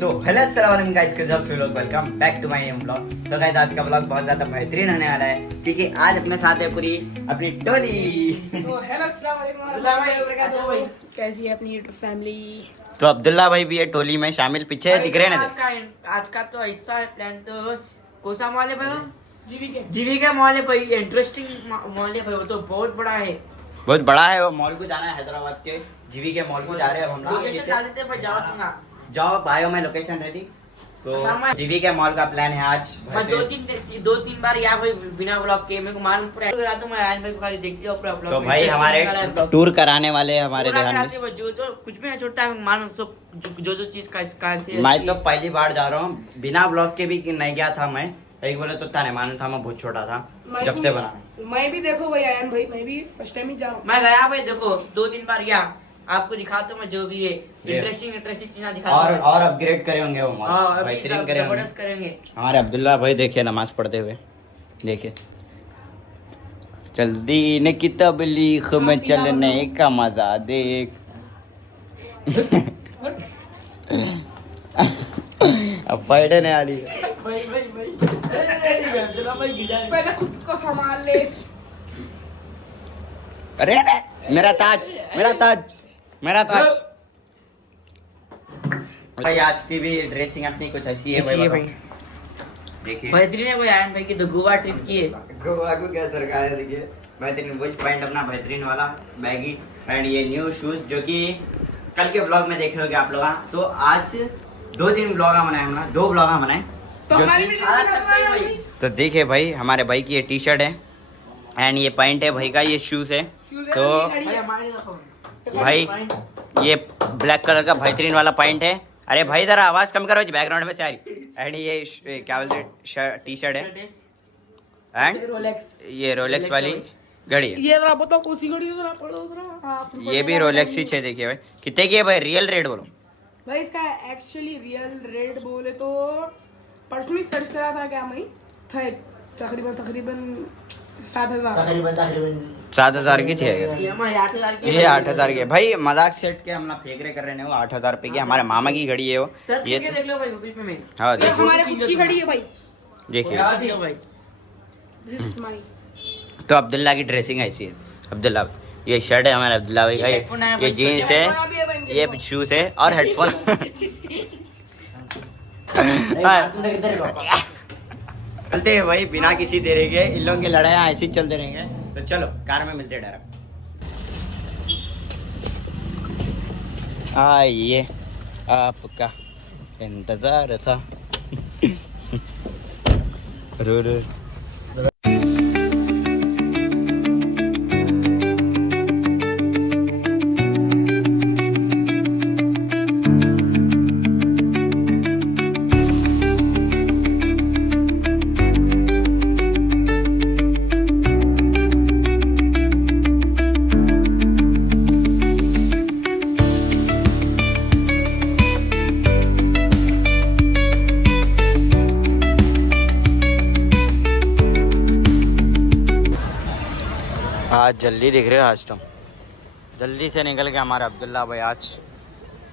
So hello अस्सलाम वालेकुम guys, कैसे हो लोग। Welcome back to my new blog. So guys, आज का ब्लॉग बहुत ज्यादा बेहतरीन होने वाला है क्योंकि आज अपने साथ है पूरी अपनी टोली। तो हेलो अस्सलाम वालेकुम, कैसी है अपनी यूट्यूब फैमिली। तो अब्दुल्ला भाई भी है टोली में शामिल, पीछे दिख रहे हैं ना। आज का तो हिस्सा है प्लान। तो कौन सा मॉल है भाई? जीवीके मॉल है भाई, इंटरेस्टिंग मॉल है भाई, वो तो बहुत बड़ा है। बहुत बड़ा है वो मॉल को जाना है, हैदराबाद के जीवी के मॉल को जा रहे हैं हम लोग। लोकेशन डाल देते हैं भाई, जाओ तुम। जाओ बायो में लोकेशन रहती। तो जीवी के मॉल का प्लान है आज। मैं दो तीन बार यहाँ भाई बिना ब्लॉग के मेरे को मालूम पूरा तो मैं आयन भाई को खाली देखती हूँ पूरा ब्लॉग। तो भाई हमारे टूर कराने वाले हैं हमारे पूरा रेहान कराते हैं, जो जो कुछ भी ना छोड़ता है मालूम सब, जो चीज का से मैं तो पहली बार जा रहा हूँ, बिना ब्लॉग के भी नहीं गया था मैं। एक बोले तो ताने मालूम था, मैं बहुत छोटा था जब से बना। मैं भी देखो भाई आयन भाई, मैं भी फर्स्ट टाइम ही जा रहा हूँ। मैं गया भाई, देखो 2-3 बार गया, आपको दिखाता हूँ मैं जो भी है इंटरेस्टिंग चीजें दिखाता हूँ। और अपग्रेड करे होंगे वो मॉल, बेहतरीन करे होंगे। जबरदस्त करेंगे हमारे अब्दुल्ला भाई देखिए नमाज पढ़ते हुए, देखिए चल दीन की तबलीग में चलने का मजा देख। अब पढ़ने आ रही है। पहले खुद को संभाल ले। अरे मेरा ताज, मेरा ताज, मेरा ताज। भाई आज की भी ड्रेसिंग अपनी कुछ ऐसी है भाई। देखिए बेहतरीन है भाई, आयन भाई की तो गोवा ट्रिप की है। गोवा को क्या सरकार है। देखिए बेहतरीन वॉच पैंट अपना बेहतरीन वाला बैगी एंड ये न्यू शूज जो कि कल के ब्लॉग में देखे होंगे आप लोग। तो आज 2-3 ब्लॉग बनाए हमने, 2 ब्लॉग बनाए। तो हमारी भी तो देखिए भाई हमारे भाई की ये टी शर्ट है एंड ये पैंट है भाई का, ये शूज है। तो भाई ये ब्लैक कलर का बेहतरीन वाला पैंट है। अरे भाई जरा आवाज कम करो, बैकग्राउंड में से आ रही। एंड ये क्या बोलते टी शर्ट है एंड ये रोलेक्स वाली घड़ी है। ये जरा बताओ कौन सी घड़ी जरा पढ़ो जरा। ये भी रोलेक्स ही है। देखिए भाई कितने की है भाई, रियल रेट बोलो भाई। इसका एक्चुअली रियल रेट बोले तो परसों ही सर्च करा था क्या मैं, था तकरीबन 7,000 7,000 की थी। ये हमारे 8,000 की, ये 8,000 की है भाई। मजाक सेट के हम ना फेंक रहे कर रहे हैं, वो 8,000 रुपए की हमारे मामा की घड़ी है वो। सर्च ये करके देख लो भाई गूगल पे में। हाँ ये देखिए हमारे खुद की घड़ी है भाई। देखिए। भाई दिस इज माय। तो अब्दुल्ला की ड्रेसिंग ऐसी है। अब्दुल्ला ये शर्ट है हमारे अब्दुल्ला भाई हेडफोन है का, भाई, ये जीन्स है, ये शूज है और हेडफोन। चलते हैं भाई बिना किसी देरी के, इन लोगों की लड़ाइयाँ ऐसी चलते रहेंगे। तो चलो कार में मिलते हैं डायरेक्ट। आइए आपका इंतजार था। रो रो आज जल्दी दिख रहे हो, आज तुम जल्दी से निकल गए हमारे अब्दुल्ला भाई। आज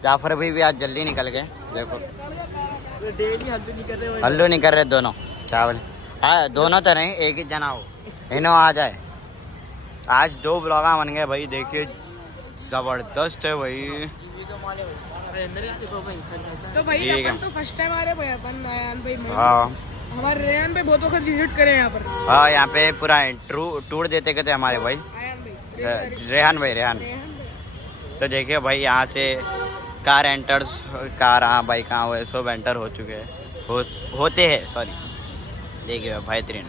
जाफर भाई भी आज जल्दी निकल गए। देखो हल्लू नहीं कर रहे दोनों चावल। हाँ दोनों तो नहीं, एक ही जना हो, इन्हों आ जाए। आज 2 ब्लॉगा बन गए भाई, देखिए जबरदस्त है भाई। तो भाई ठीक है। अपन तो फर्स्ट टाइम आ रहे भाई, अपन रेहान भाई हाँ हमारे रेहान भाई बहुत वक्त विजिट करे यहाँ पर। हाँ यहाँ पे पूरा टूर देते कहते हमारे भाई आयन भाई, रेहान भाई। रेहान भाई। तो देखिए भाई यहाँ से कार एंटर्स, कार हाँ बाइक हाँ वो सब एंटर हो चुके हैं, होते हैं सॉरी। देखिए भाई बेहतरीन।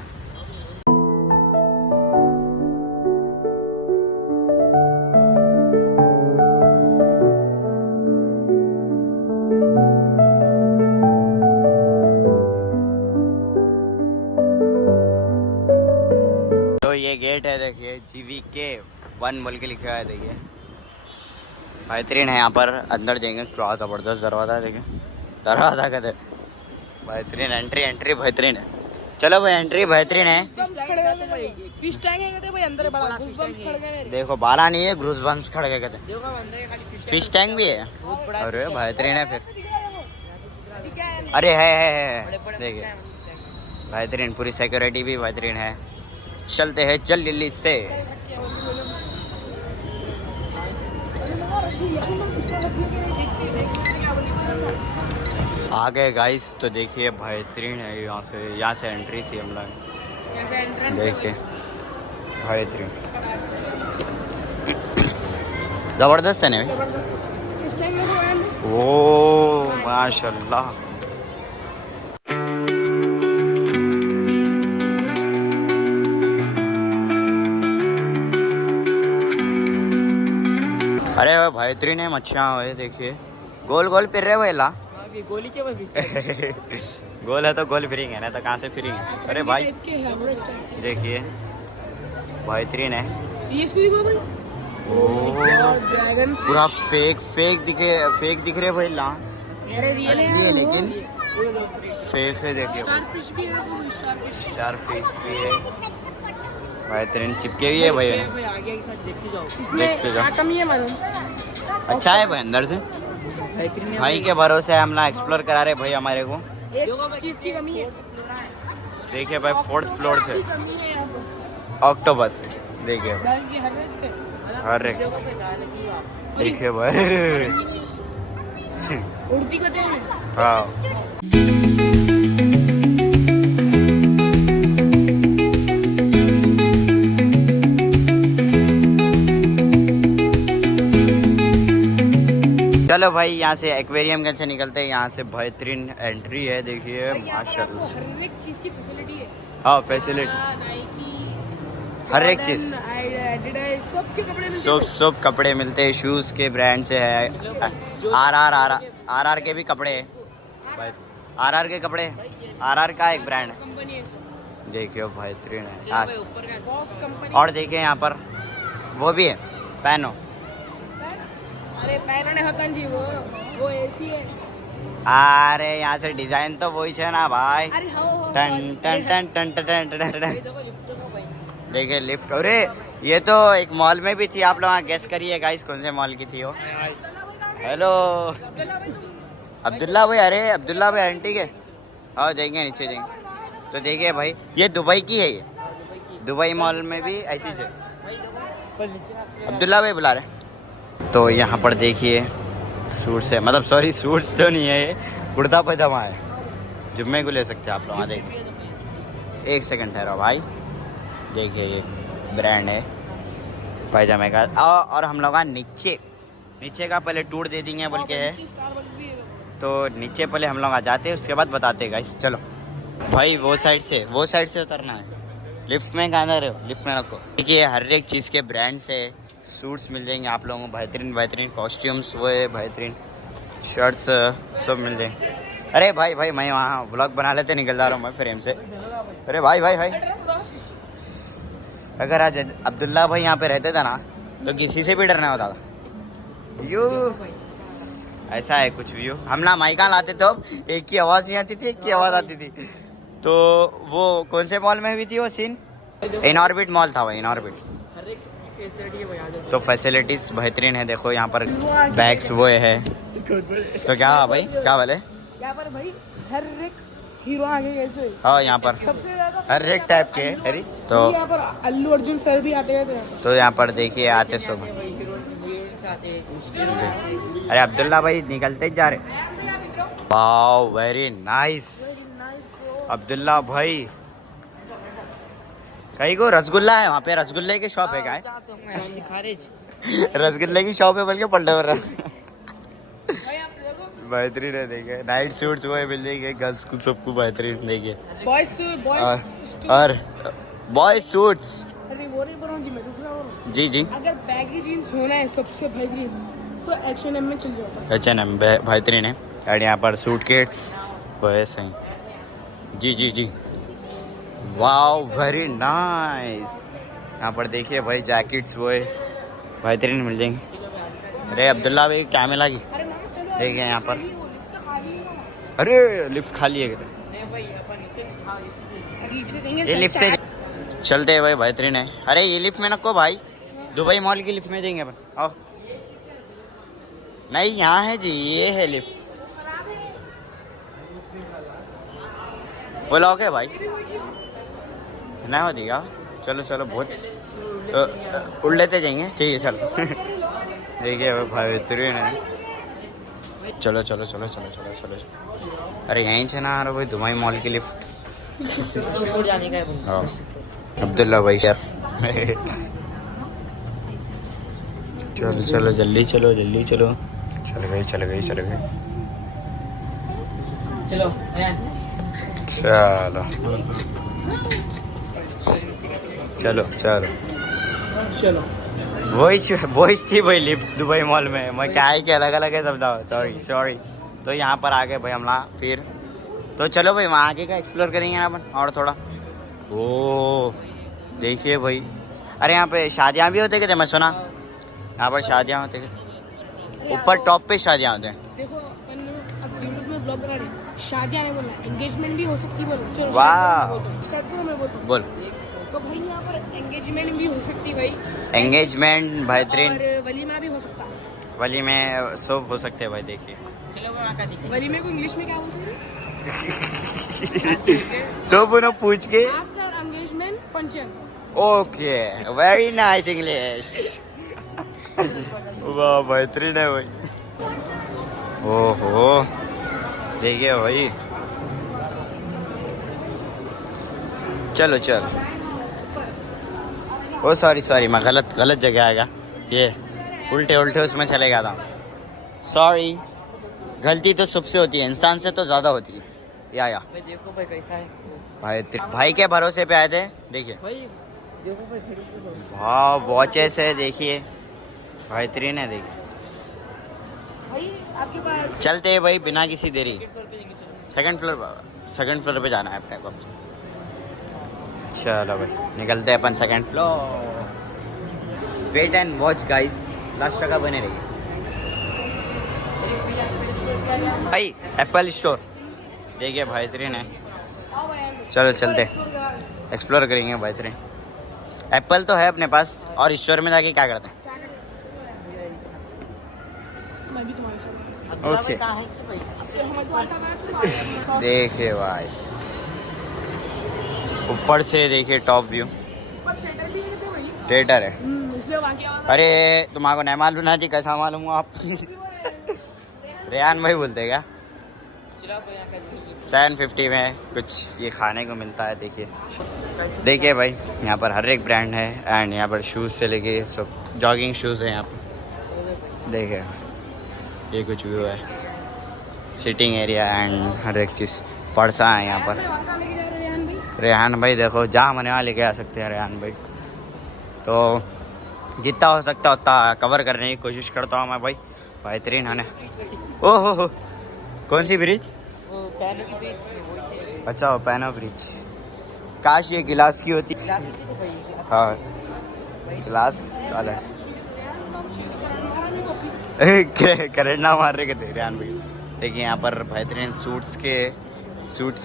तो ये गेट है देखिए, जीवीके 1 बोल के लिखा है। देखिए बेहतरीन है, यहाँ पर अंदर जाएंगे, क्या ज़बरदस्त दरवाज़ा है। देखिए दरवाज़ा कहते बेहतरीन, एंट्री बेहतरीन है। चलो भाई एंट्री बेहतरीन है। फिश टैंक है कहते भाई अंदर बड़ा गूज़बम्प्स खड़ गए मेरे। देखो बाला नहीं है, गूज़बम्प्स खड़ गए कहते। फिश टैंक भी है, अरे बेहतरीन है फिर। अरे है देखिए बेहतरीन, पूरी सिक्योरिटी भी बेहतरीन है। चलते हैं जल्दी से। आ गए गाइस, तो देखिए बेहतरीन है। यहाँ से एंट्री थी हम लोग, देखिए बेहतरीन जबरदस्त है ना भाई। ओ माशाल्लाह। अरे बेहतरीन है, मच्छियाँ है देखिए, गोल गोल फिर रहे हो ला गोली गोल है तो गोल फिरेंगे ना तो कहाँ से फिरेंगे। अरे भाई देखिए बेहतरीन है। ड्रैगन पूरा फेक दिख रहे भाई ला, असली है लेकिन फेक है। देखिए स्टारफिश भी है, बेहतरीन चिपके हुई है भाई। देखते जाओ, अच्छा है भाई अंदर से। भाई के भरोसे हम ना एक्सप्लोर करा रहे भाई हमारे को। एक चीज की कमी है, देखिए भाई 4th फ्लोर से ऑक्टोपस देखिए हर एक, देखिए भाई उड़ती कहते हैं। हाँ चलो भाई यहाँ से एक्वेरियम कैसे निकलते हैं। यहाँ से बेहतरीन एंट्री है, देखिए माशाल्लाह। हर एक चीज की फैसिलिटी है। हाँ फैसिलिटी, हर एक चीज, सबके कपड़े मिलते हैं। सब कपड़े मिलते हैं। शूज के ब्रांड से है। आर के भी कपड़े है। आर के कपड़े, आर का एक ब्रांड है, कंपनी है, देखिए बेहतरीन है। Boss company. और देखिए यहाँ पर वो भी है पैनो। अरे पैनों ने हकन जी वो एसी है। अरे यहाँ से डिजाइन तो वही है ना भाई। अरे हो टन टन टन टन टन टन टन। देखिए लिफ्ट। अरे ये तो एक मॉल में भी थी, आप लोग गेस करिए गाइस कौन से मॉल की थी वो। हेलो अब्दुल्ला भाई। अरे अब्दुल्ला भाई आंटी के, हाँ जाएंगे नीचे जाएंगे। तो देखिए भाई ये दुबई की है, ये दुबई मॉल में भी ऐसी है। अब्दुल्ला भाई बुला रहे। तो यहाँ पर देखिए सूट्स है, मतलब सॉरी सूट्स तो नहीं है, ये कुर्ता पजामा है, जुम्मे को ले सकते हैं आप लोग। देखिए एक सेकंड ठहरो भाई, देखिए ये ब्रांड है पैजामे का। और हम लोग नीचे का पहले टूर दे देंगे बोल के है, तो नीचे पहले हम लोग आ जाते हैं, उसके बाद बताते हैं गाइस। चलो भाई वो साइड से उतरना है। लिफ्ट में कहाँ रहे हो, लिफ्ट में रखो। देखिए हर एक चीज़ के ब्रांड से सूट्स मिल जाएंगे आप लोगों को, बेहतरीन कॉस्ट्यूम्स, वो है बेहतरीन शर्ट्स सब मिल जाएंगे। अरे भाई मैं वहाँ व्लॉग बना लेते, निकल जा रहा हूँ मैं फ्रेम से। अरे भाई अगर आज अब्दुल्ला भाई यहाँ पे रहते थे ना तो किसी से भी डरना होता था। यू ऐसा है कुछ व्यू। हम ना माइका लाते तो एक की आवाज़ नहीं आती थी, एक की आवाज़ आती थी। तो वो कौन से मॉल में हुई थी वो सीन? इनऑर्बिट मॉल था वो, इनऑर्बिट। तो फैसिलिटीज बेहतरीन है। देखो यहाँ पर बैग्स वो है। तो क्या भाई क्या बोले, यहाँ पर भाई हर एक हीरो आगे कैसे। हाँ यहाँ पर सबसे ज्यादा हर एक टाइप के हरी। तो यहाँ पर अल्लू अर्जुन सर भी आते हैं। तो यहाँ पर देखिए आते सब। अरे अब्दुल्ला भाई निकलते ही जा रहे। वाओ वेरी नाइस अब्दुल्ला भाई। कहीं को रसगुल्ला है वहाँ पे, रसगुल्ले की शॉप है क्या है? रसगुल्ले की शॉप है बोल के पलटे हो रहा। बेहतरीन है, देखे नाइट सूट्स वो मिल जाएंगे गर्ल्स को सबको, बेहतरीन देखिए। और बॉयज सूट्स। अरे वो नहीं बोल रहा हूँ जी, मैं दूसरा बोल रहा हूँ। जी अगर बैगी जीन्स होना है सबसे बेहतरीन तो H&M में चल जाओ। H&M बेहतरीन है। और यहाँ पर सूट केट्स वो है सही। जी वाओ वेरी नाइस। यहाँ पर देखिए भाई जैकेट्स वो है बेहतरीन मिल जाएंगे। अरे अब्दुल्ला भाई क्या मिला की देखिए यहाँ पर। अरे लिफ्ट खाली है, ये लिफ्ट से चलते हैं भाई, बेहतरीन है। अरे ये लिफ्ट में नको भाई, दुबई मॉल की लिफ्ट में देंगे अपन। आओ नहीं यहाँ है जी, ये है लिफ्ट। वो लॉक है भाई ना हो देगा। चलो चलो बहुत उड़ लेते जाएंगे ठीक है चलो देखिए भाई बेहतरीन है। चलो चलो चलो चलो चलो चलो अरे यहीं से ना आ रहा भाई दुबई मॉल की लिफ्ट जाने का है। हाँ अब्दुल्ला भाई यार चलो चलो जल्दी चलो जल्दी चलो चल गई चल गई चल गई चलो चलो चलो चलो चलो वही थी भाई लिफ्ट दुबई मॉल में मैं क्या ही के अलग अलग है सब सॉरी सॉरी। तो यहाँ पर आ गए भाई हम लोग फिर तो चलो भाई वहाँ आगे का एक्सप्लोर करेंगे ना अपन और थोड़ा। ओ देखिए भाई अरे यहाँ पे शादियाँ भी होते थे मैं सुना यहाँ पर शादियाँ होते थे ऊपर टॉप पे शादियाँ होते हैं। देखो अपन अब यूट्यूब में व्लॉग बना रहे हैं शादियाँ नहीं बोलना एंगेजमेंट भी हो सकती है बोलना। चलो वाह स्टार्ट करो मैं बोलता हूँ। बोल तो भाई यहाँ पर एंगेजमेंट भी हो सकती है भाई एंगेजमेंट बेहतरीन और वलीमा भी हो सकता है। वली में सब हो सकते हैं भाई देखिए। चलो वो आका दिखे वलीमे को इंग्लिश में क्या बोलते हैं? सब उन्हें पूछ के after engagement function. Okay very nice English वाह बेहतरीन है भाई। ओहो देखिए भाई चलो चलो ओ सॉरी सॉरी मैं गलत जगह आएगा ये उल्टे उल्टे उसमें चले गया था सॉरी। गलती तो सबसे होती है इंसान से तो ज़्यादा होती है या भाई देखो भाई कैसा है भाई के भरोसे पे आए थे देखिए। भाई देखो भाई फिर वाह वॉचेस है देखिए बेहतरीन है देखिए। भाई आपके पास चलते हैं भाई बिना किसी देरी सेकंड फ्लोर पे जाना है अपने को। चलो भाई निकलते हैं अपन second floor. Wait and watch guys last तक बने रहिए भाई। एप्पल स्टोर देखिए बेहतरीन है चलो चलते एक्सप्लोर करेंगे बेहतरीन। एप्पल तो है अपने पास और स्टोर में जाके क्या करते हैं। मैं भी तुम्हारे साथ ओके देखिए भाई ऊपर से देखिए टॉप व्यू थिएटर है। अरे तुम्हारा नहीं मालूम ना जी कैसा मालूम हो आप रेहान भाई बोलते क्या 750 में कुछ ये खाने को मिलता है देखिए। देखिए भाई यहाँ पर हर एक ब्रांड है एंड यहाँ पर शूज़ से लेके सब जॉगिंग शूज़ है यहाँ पर देखिए। ये कुछ व्यू है सिटिंग एरिया एंड हर एक चीज़ पर्सा है यहाँ पर। रेहान भाई देखो जहाँ मने वहाँ लेके आ सकते हैं रेहान भाई। तो जितना हो सकता उतना कवर करने की कोशिश करता हूँ मैं भाई बेहतरीन है ना। ओहो कौन सी ब्रिज? वो पैनो की ब्रिज अच्छा वो पैनो ब्रिज काश ये गिलास की होती। हाँ गिलास अलग करंट ना मार रहे कहते रेहान भाई। देखिए यहाँ पर बेहतरीन सूट्स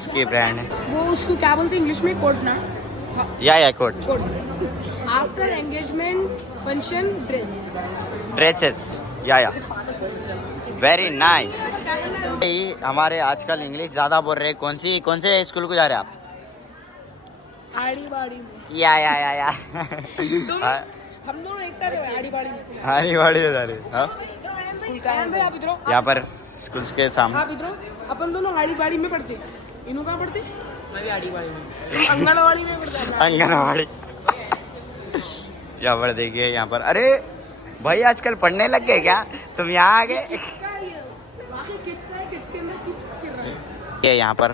के ब्रांड है। वो उसको क्या बोलते हैं इंग्लिश में कोट ना या coat after engagement function dresses या वेरी नाइस। हमारे आजकल इंग्लिश ज़्यादा बोल रहे हैं। कौन से स्कूल को जा रहे हैं आप? आड़ी बाड़ी में या हम दोनों एक साथ हैं आड़ी बाड़ी में। आड़ी बाड़ी में जा रहे हैं। हाँ स्कूल का है आप इधर यहाँ पर स्कूल के सामने आप इधर अपन दोनों आड़ी बाड़ी में पढ़ते। इन्हों कहाँ पढ़ते? मैं भी आड़ी बाड़ी में आंगनवाड़ी में पढ़ते। आंगनवाड़ी यहाँ पर देखिए यहाँ पर अरे भाई आजकल पढ़ने लग गए क्या तुम यहाँ आ गए। ये यहाँ पर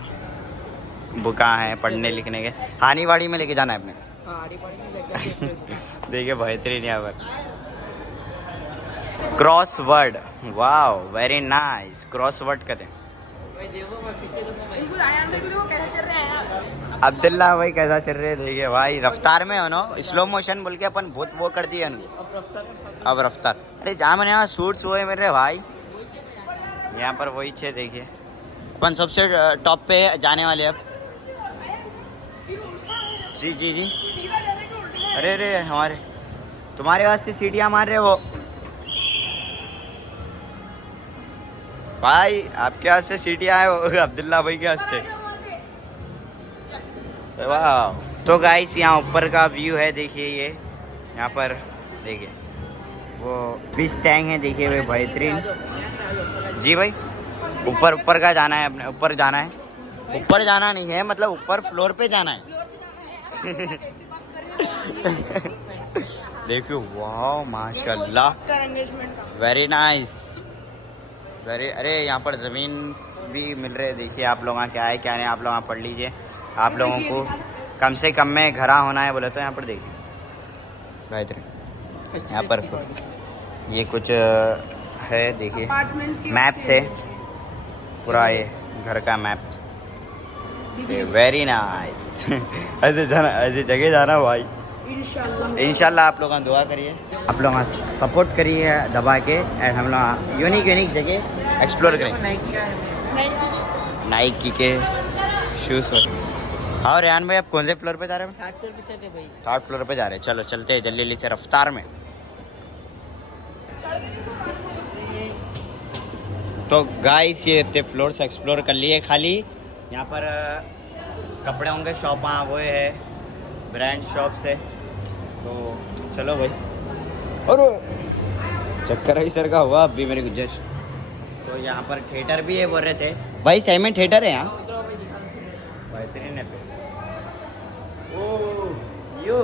बुका है पढ़ने लिखने के हानीवाड़ी में लेके जाना है अपने। आड़ी बाड़ी में लेकर देखिए बेहतरीन यहाँ पर क्रॉस वर्ड वाह वेरी नाइस क्रॉस वर्ड कहते हैं। भाई देखो मैं पीछे तो भाई कैसे चल रहे हैं यार? अब्दुल्ला भाई कैसा चल रहे हैं देखिए भाई रफ्तार में हो ना स्लो मोशन बोल के अपन बहुत वो कर दिया अब रफ्तार। अरे जहाँ मैंने यहाँ सूट्स हुए मेरे भाई यहाँ पर वही छे देखिए अपन सबसे टॉप पे जाने वाले अब। जी जी जी अरे अरे हमारे तुम्हारे पास से सीढ़ियाँ मार रहे हो भाई आपके हाथ से सीढ़ियाँ आए हो अब्दुल्ला भाई के हाथ से। वाह। तो गाइस यहाँ ऊपर का व्यू है, देखिए ये यहाँ पर देखिए वो फिश टैंक है, देखिए वो बेहतरीन। जी भाई ऊपर का जाना है, अपने ऊपर जाना है। ऊपर जाना नहीं है, मतलब ऊपर फ्लोर पे जाना है। देखियो वाह माशाल्लाह, वेरी नाइस वेरी। अरे यहाँ पर ज़मीन भी मिल रहे है, देखिए आप लोग क्या है क्या नहीं, आप लोग पढ़ लीजिए। आप लोगों को कम से कम में घरा होना है बोले तो यहाँ पर देखिए बेहतरीन। यहाँ पर ये कुछ है, देखिए मैप से पूरा ये घर का मैप, वेरी नाइस। ऐसे जाना, ऐसे जगह जाना भाई। इंशाल्लाह आप लोग दुआ करिए, आप लोग सपोर्ट करिए दबा के, एंड हम लोग यूनिक यूनिक जगह एक्सप्लोर करेंगे। नाइकी के शूज़। और रेहान भाई आप कौन से फ्लोर पे जा रहे हैं? थर्ड फ्लोर पे चलते भाई। थर्ड फ्लोर पे जा रहे हैं, चलो चलते हैं जल्दी जल्दी से रफ्तार में। तो गाइस ये इतने फ्लोर्स एक्सप्लोर कर लिए, खाली यहाँ पर कपड़ों के शॉप वो है, ब्रांड शॉप से। तो चलो भाई, और चक्कर ही सर का हुआ अभी मेरे को जस्ट। तो यहाँ पर थिएटर भी है बोल रहे थे भाई, सही में थिएटर है यहाँ, बेहतरीन है। ओह यो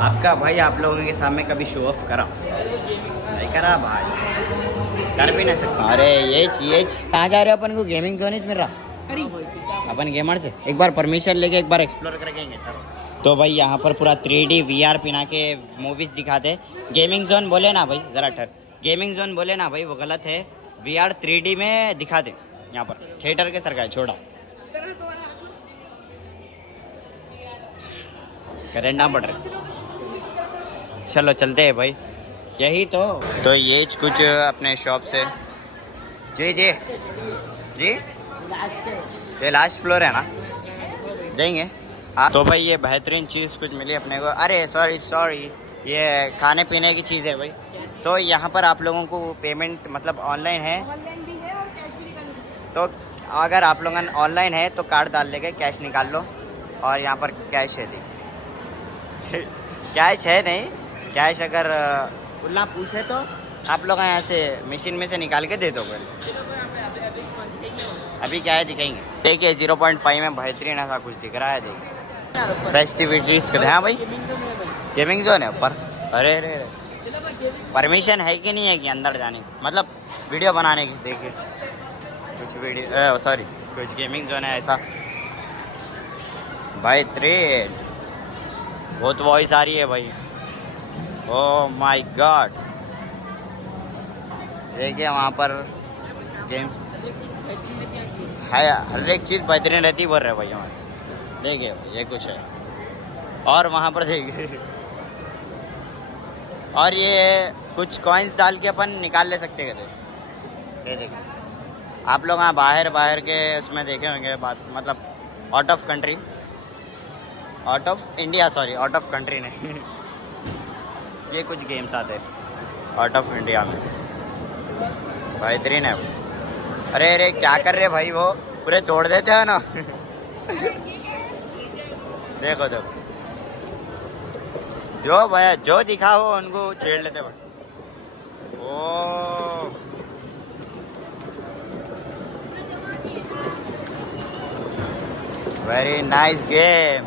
आपका भाई आप लोगों के सामने कभी शो ऑफ करा नहीं करा भाई, कर भी नहीं सकता। अरे ये कहाँ जा रहे हो? अपन को गेमिंग जोन मिल रहा, अपन गेमर से एक बार परमिशन लेके एक बार एक्सप्लोर करेंगे। तो भाई यहाँ पर पूरा 3D VR पिना के मूवीज दिखाते। गेमिंग जोन बोले ना भाई, जरा ठहर, गेमिंग जोन बोले ना भाई वो गलत है, VR 3D में दिखा दे। यहाँ पर थिएटर के सरकार छोड़ा करना पड़ रहा। चलो चलते हैं भाई, यही तो ये कुछ अपने शॉप से। जी जी जी ये लास्ट फ्लोर है ना, जाएंगे। तो भाई ये बेहतरीन चीज़ कुछ मिली अपने को। अरे सॉरी ये खाने पीने की चीज़ है भाई। तो यहाँ पर आप लोगों को पेमेंट मतलब ऑनलाइन है, तो अगर आप लोग ऑनलाइन है तो कार्ड डाल लेके कैश निकाल लो, और यहाँ पर कैश है देखिए। कैश है नहीं, कैश अगर उल्ला पूछे तो आप लोग यहाँ से मशीन में से निकाल के दे दो। अभी क्या है दिखाएंगे, देखिए 0.5 में बेहतरीन ऐसा कुछ दिख रहा है, देखिए फेस्टिविटीज कर। हाँ भाई गेमिंग जोन है ऊपर। अरे अरे परमिशन है कि नहीं है कि अंदर जाने की, मतलब वीडियो बनाने की। देखिए कुछ वीडियो सॉरी कुछ गेमिंग जोन है ऐसा भाई। बहुत वॉइस आ रही है भाई, ओह माय गॉड। देखिए वहाँ पर गेम्स है, हर एक चीज़ बेहतरीन रहती बोल रहे भाई हमारे। देखिए ये कुछ है, और वहाँ पर देखिए और ये कुछ कॉइन्स डाल के अपन निकाल ले सकते हैं। ये देखिए आप लोग यहाँ बाहर के उसमें देखे होंगे बात, मतलब out of country, out of India, sorry out of country नहीं। ये कुछ गेम्स आते हैं आउट ऑफ इंडिया में, बेहतरीन है। अरे अरे क्या कर रहे भाई, वो पूरे तोड़ देते हैं ना। देखो जो भैया जो दिखा हो उनको छेड़ लेते भाई। ओ वेरी नाइस गेम।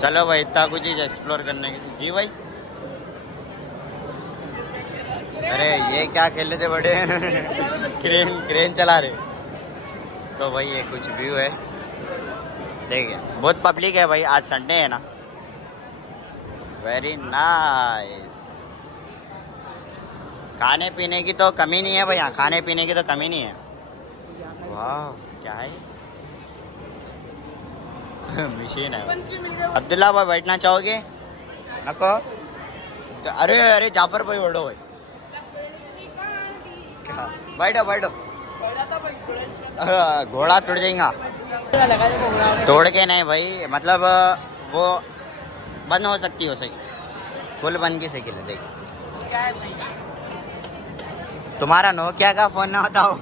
चलो भाई इतना कुछ चीज़ एक्सप्लोर करने की। जी भाई अरे ये क्या खेल रहे थे बड़े। क्रेन चला रहे। तो भाई ये कुछ व्यू है, देखिए बहुत पब्लिक है भाई, आज संडे है ना। Very nice. खाने पीने की तो कमी नहीं है भाई, यहाँ खाने पीने की तो कमी नहीं है। वाह क्या है मशीन है। अब्दुल्ला भाई बैठना चाहोगे? नको तो अरे अरे जाफर भाई बैठो भाई, बैठो बैठो। घोड़ा टूट जाएगा। तोड़ के नहीं भाई, मतलब वो बंद हो सकती हो सही, फुल बन की साइकिल है। देख तुम्हारा नोकिया का फोन ना बताओ।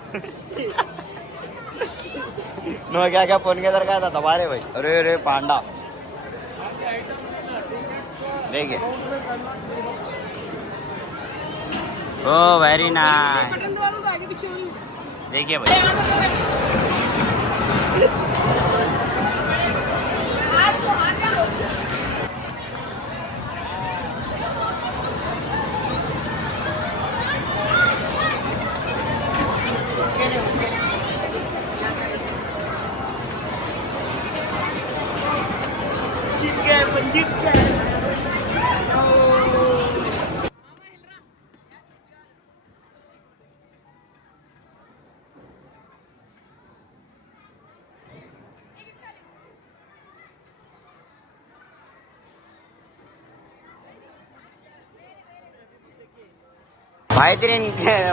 नो क्या क्या फोन के अंदर क्या था तुम्हारे भाई अरे अरे पांडा देखिए ओ वेरी नाइस बटन दबा दो तो आगे पीछे हो रही देखिए भाई हाथ तो हाथ क्या जीत गए अपन जीत गए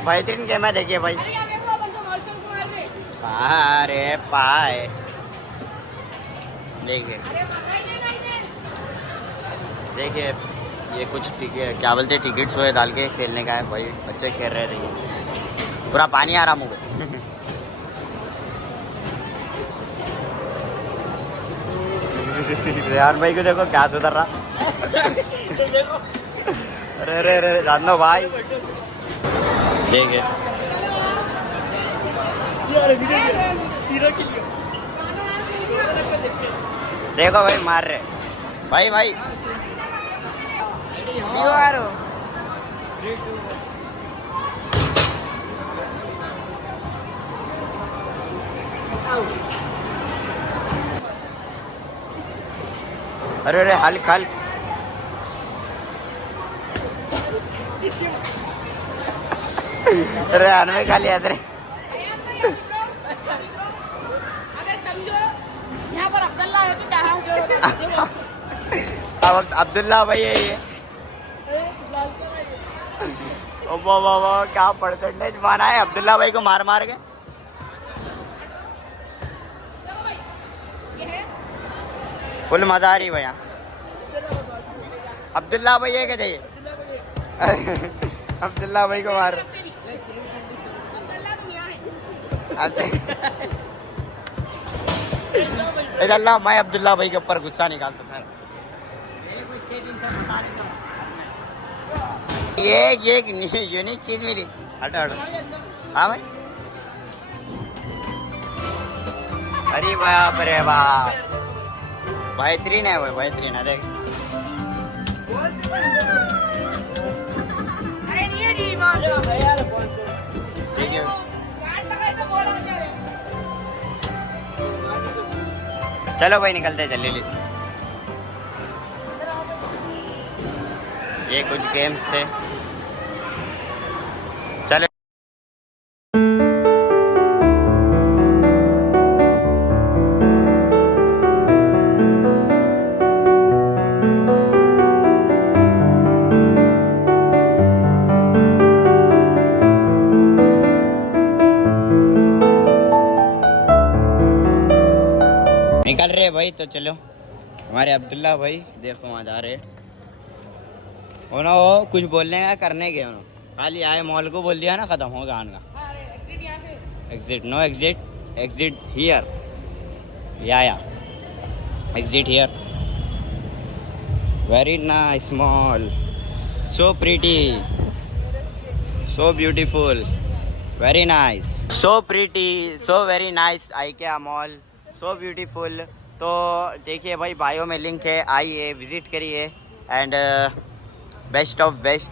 भाईतरीन गेम है देखिए भाई अरे यार देखो अपन तो मॉन्स्टर को मार रहे अरे पाए देखिए देखिए ये कुछ क्या बोलते टिकट्स वो डाल के खेलने का है भाई बच्चे खेल रहे थे पूरा पानी आ रहा मुझे रेहान भाई को देखो क्या सुधर रहा अरे अरे अरे जान दो भाई देखिए देखो भाई मार रहे भाई भाई अरे अरे हल्क हल्क अरे हमें खा लिया तेरे अगर समझो यहाँ पर अब्दुल्ला है तो क्या अब अब्दुल्ला भाई है ये ओ वाह क्या परसेंटेज माना है अब्दुल्ला भाई को मार मार के फुल मजा आ रही भैया अब्दुल्ला भाई है क्या चाहिए अब्दुल्ला भाई को मार अल्लाह मैं अब्दुल्ला भाई के ऊपर गुस्सा निकालता था ये यूनिक चीज मिली हटो हटो हाँ भाई अरे बाप रे बाप बेहतरीन है भाई बेहतरीन है देख अरे नहीं है जी बात देखिए गाड़ लगाए तो बोल आ जाए चलो भाई निकलते जल्दी जल्दी ये कुछ गेम्स थे चलो निकल रहे भाई तो चलो हमारे अब्दुल्ला भाई देखो वहाँ जा रहे हो कुछ बोलने का करने के खाली आए मॉल को बोल दिया ना खत्म होगा आने का एग्जिट यहाँ से exit no exit exit here या exit here very nice mall so pretty so beautiful very nice so pretty so very nice IKEA mall so beautiful तो देखिए भाई बायो में लिंक है आइए विजिट करिए एंड बेस्ट ऑफ बेस्ट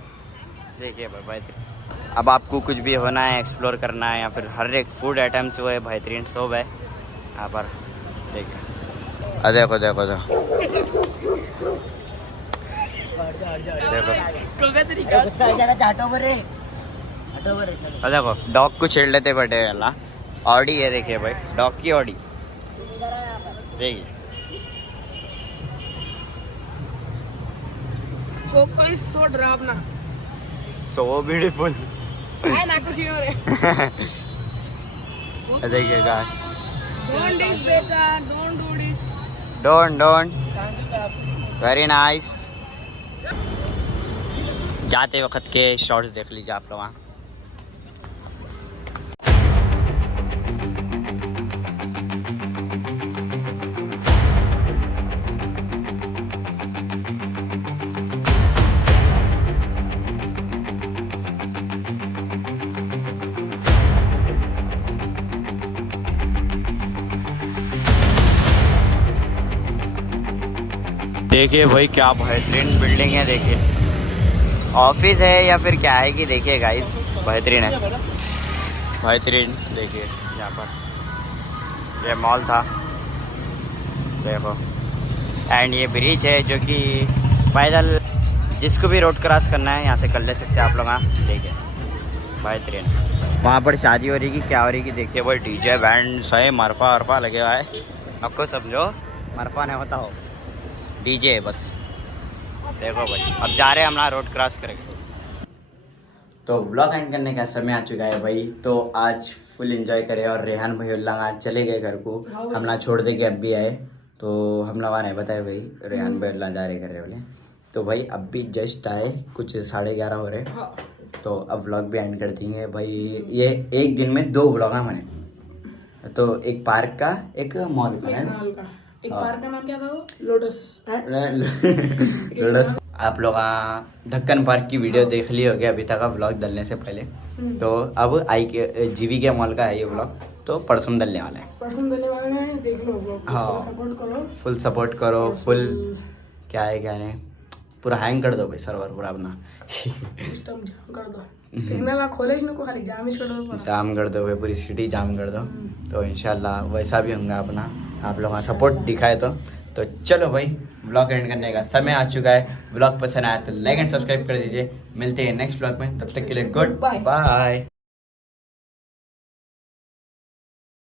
देखिए भाई बेहतरीन अब आपको कुछ भी होना है एक्सप्लोर करना है या फिर हर एक फूड आइटम्स वो है बेहतरीन सब है यहाँ पर देखिए देखो देखो देखो डॉग को छेड़ लेते बटे अल्लाह ऑडी है देखिए भाई डॉग की ऑडी देखिए कोको इज सो डरावना सो ब्यूटीफुल है ना कुछ और देखिए गाइस डोंट दिस बेटा don't do this don't very nice जाते वक्त के शॉट्स देख लीजिए आप लोग वहाँ देखिए भाई क्या बेहतरीन बिल्डिंग है, देखिए ऑफिस है या फिर क्या है कि देखिए गाइस बेहतरीन है, बेहतरीन। देखिए यहाँ पर ये मॉल था देखो, एंड ये ब्रिज है जो कि पैदल जिसको भी रोड क्रॉस करना है यहाँ से कर ले सकते हैं आप लोग। हाँ देखिए बेहतरीन। वहाँ पर शादी हो रही की क्या हो रही की देखिए भाई, डीजे बैंड सही मरफा वरफा लगे हुआ है, आपको समझो मरफा नहीं होता हो, डीजे बस। देखो भाई अब जा रहे हैं हम ना रोड क्रॉस करेंगे। तो व्लॉग एंड करने का समय आ चुका है भाई, तो आज फुल एंजॉय करे। और रेहान भाई उल्ला आज चले गए घर को, हम ना छोड़ दे के अब भी आए। तो हम लोग नहीं बताए भाई रेहान भाई उल्ला जा रहे कर रहे बोले। तो भाई अब भी जस्ट आए, कुछ 11:30 हो रहे। तो अब व्लॉग भी एंड कर देंगे भाई। ये एक दिन में 2 व्लॉग है मैंने, तो एक पार्क का एक मॉल का है। एक पार्क का नाम क्या था वो? लोटस। लोटस। आप लोग ढक्कन पार्क की वीडियो देख ली होगी अभी तक व्लॉग डालने से पहले। तो अब जीवी के मॉल का है ये व्लॉग, तो परसों डालने वाला है। परसों देने वाले हैं, देख लो व्लॉग। हाँ। सपोर्ट करो, फुल सपोर्ट करो, फुल क्या है क्या नहीं, पूरा हैंग कर दो भाई सर्वर पूरा अपना, सिस्टम जाम कर दो। सिग्नल खोले को खाली जाम ही कर दो, जाम कर दो भाई, पूरी सिटी जाम कर दो। तो इंशाल्लाह वैसा भी होगा अपना, आप लोग सपोर्ट दिखाए तो चलो भाई व्लॉग एंड करने का समय आ चुका है। व्लॉग पसंद आया तो लाइक एंड सब्सक्राइब कर दीजिए। मिलते हैं नेक्स्ट व्लॉग में, तब तक के लिए गुड बाय।